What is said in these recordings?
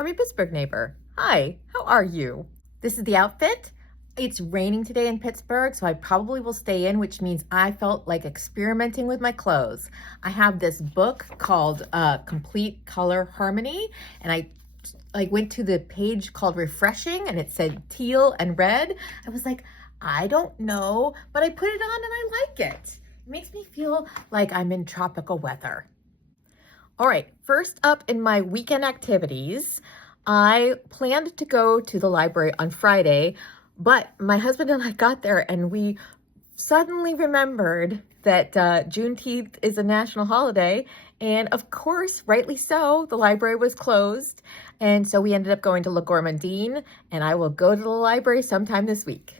I'm your Pittsburgh neighbor. Hi, how are you? This is the outfit. It's raining today in Pittsburgh, so I probably will stay in, which means I felt like experimenting with my clothes. I have this book called Complete Color Harmony, and I went to the page called Refreshing, and it said teal and red. I was like, I don't know, but I put it on and I like it. It makes me feel like I'm in tropical weather. All right, first up in my weekend activities, I planned to go to the library on Friday, but my husband and I got there and we suddenly remembered that Juneteenth is a national holiday. And of course, rightly so, the library was closed. And so we ended up going to Le Gourmandine, and I will go to the library sometime this week.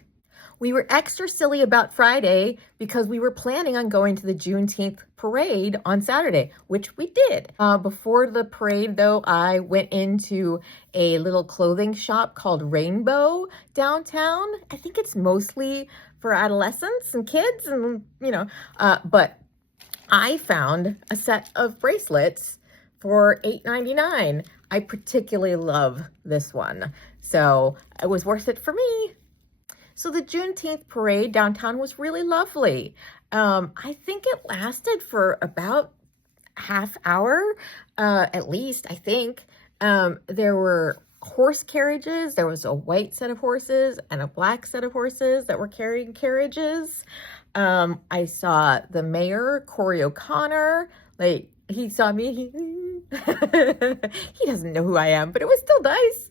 We were extra silly about Friday because we were planning on going to the Juneteenth Parade on Saturday, which we did. Before the parade, though, I went into a little clothing shop called Rainbow downtown. I think it's mostly for adolescents and kids, and but I found a set of bracelets for $8.99. I particularly love this one, so it was worth it for me. So the Juneteenth parade downtown was really lovely. I think it lasted for about half hour, at least, I think. There were horse carriages. There was a white set of horses and a black set of horses that were carrying carriages. I saw the mayor, Corey O'Connor, he saw me. He doesn't know who I am, but it was still nice.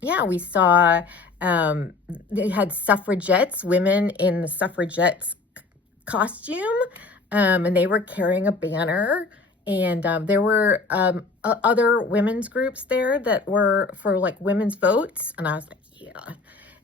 Yeah, we saw, they had suffragettes, women in the suffragettes costume, and they were carrying a banner. And there were other women's groups there that were for like women's votes. And I was like,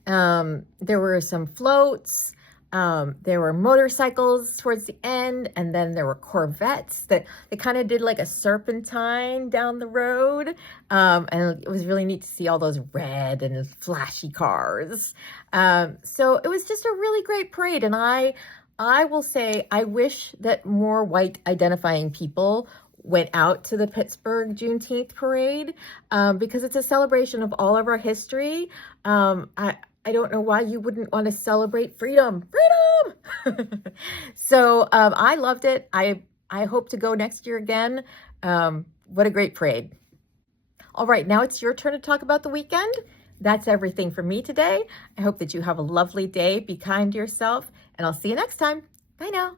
yeah. There were some floats. There were motorcycles towards the end, and then there were Corvettes that they kind of did like a serpentine down the road. And it was really neat to see all those red and flashy cars. So it was just a really great parade. And I will say, I wish that more white identifying people went out to the Pittsburgh Juneteenth parade, because it's a celebration of all of our history. I don't know why you wouldn't want to celebrate freedom. Freedom! So I loved it. I hope to go next year again. What a great parade. All right, now it's your turn to talk about the weekend. That's everything for me today. I hope that you have a lovely day. Be kind to yourself, and I'll see you next time. Bye now.